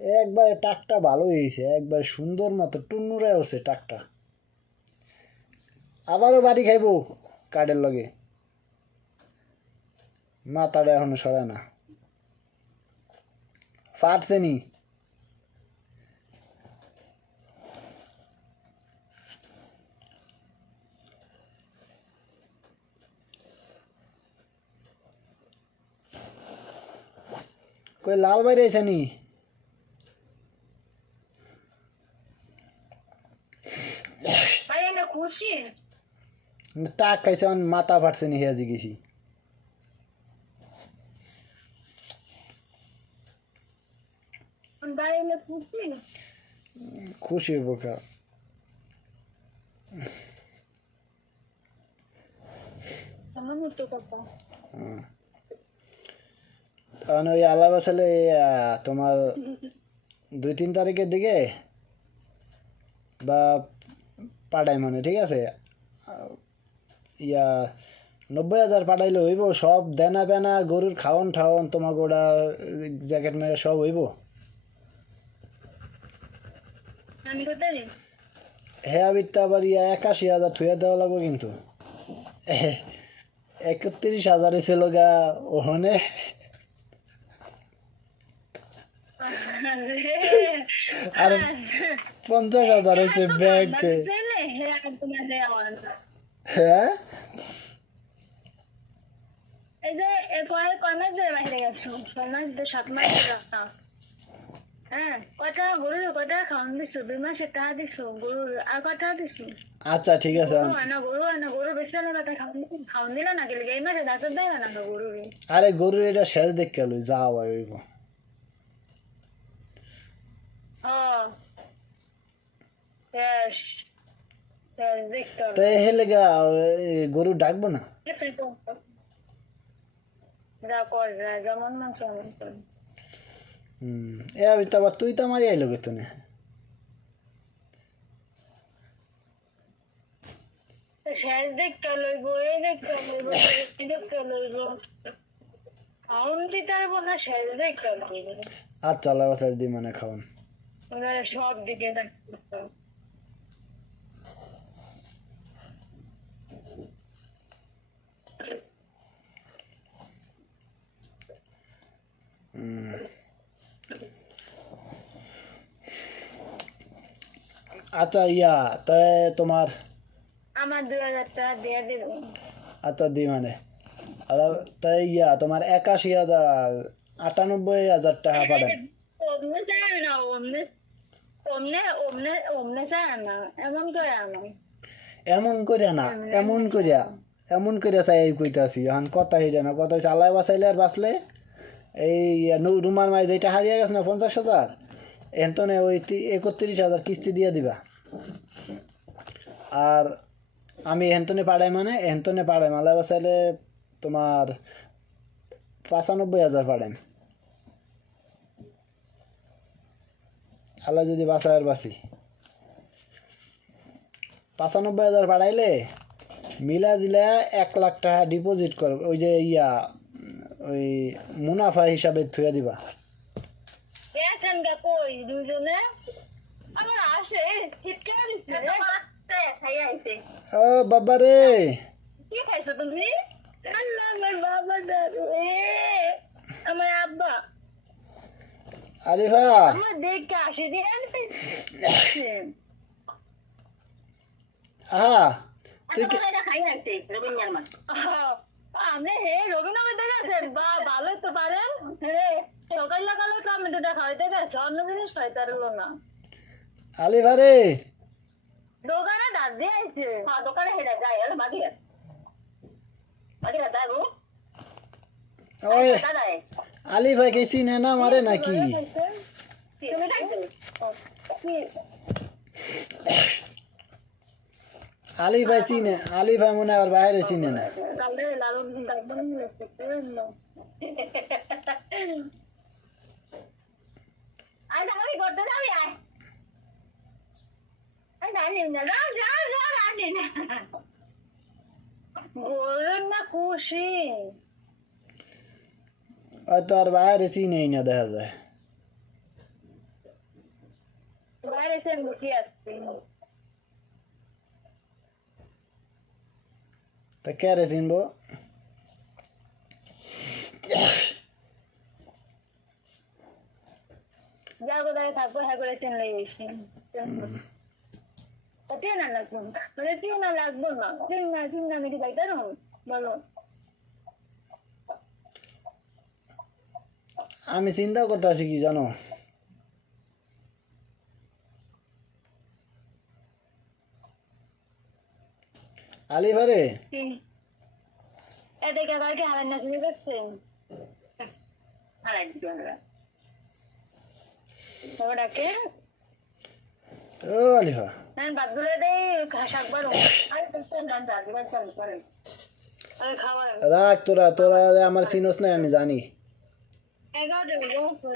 একবারে টাকটা ভালো হয়েছে, একবার সুন্দর মতো টুন্নুরে হচ্ছে টাকটা। আবারও বাড়ি খাইব কাঠের লগে, মাথাটা এখনো সরে না, পারছে নি। কই লাল বাইরে আইছে নি? টাক খাইছে, মাথা ফাটছে নি হেয়া জিগেছি। খুশি হইব কা। কারণ ওই আলাদা ছেলে তোমার 2-3 তারিখের দিকে বা পাঠাই মানে, ঠিক আছে, ইয়া 90,000 পাঠাইলে হইব, সব দেনা বেনা গরুর খাওয়ন ঠাওয়ন তোমাকে ওটা জ্যাকেট মেরে সব হইব। হ্যাঁ বিত্তা আবার 81,000 থুয়া দেওয়া লাগবে কিন্তু। 31,000 হয়েছিল গা ওখানে। আর 50,000 হয়েছে ব্যাংকে। হ্যাঁ আচ্ছা ঠিক আছে। আরে গরুর এটা শেষ দেখে লই যাও হইব। তাই হেলে গা গরু ডাকবো না। এ আবার তুই তো মারি আইলো গে তুনে। আচ্ছা আল্লাহ বাসায় দি মানে খাওয়ান। আচ্ছা তাই তোমার আচ্ছা দি মানে তাই তোমার 81,000 98,000 টাকা পাঠান। এমন করিয়া না, এমন করিয়া চাই কইতাছি, এখন কথা হিটা না, কথা চালায় বাঁচাইলে আর বাঁচলে এই রুমার মাই যেটা হারিয়ে গেছে না 50,000, এন্তনে ওই 31,000 কিস্তি দিয়ে দিবা। আর আমি এন্তনে পাড়াই মালা বাঁচাইলে তোমার 95,000 পাড়াইম। আল্লাহ যদি বাঁচায় আর বাঁচি 95,000 পাঠাইলে মিলা জিলা 1,00,000 টাকা ডিপোজিট করবে, ওই যে ওই মুনাফা হিসাবে থুয়া দিবা। ও বাবা রে, আরিফা আহা তুই আলিফা রে ওই আলি ভাই কে চিনে না মারে নাকি? আলি ভাই চিনে, আলি ভাই মনে আর বাইরে চিনে না। হয়তো আর বাইরে চিনেই না দেখা যায়। আরে সে মুখি আসছে তা কে রে চিনবো যা কোথায় থাকবো হ্যাঁ করে চেন লেগে এসে চেন না লাগবো মানে চেন না লাগবো না চেন না মেরে যাই তাই বলো আমি চিন্তা করতে আছি কি জানো আলিফারে এদিকে কালকে হারান না শুনে করছেন হারাই দিবেন ওটাকে ও আলিফা ನಾನು ಬಗ್ಗುಲೆ ಶಾಕ್ ಬರು ನಾನು ಜಾತಿ ಬರ್ತಾನೆ ಬರು ಅದೇ খাওয়া রাখ তোরা তোরা আমার চিনোস না আমি জানি 11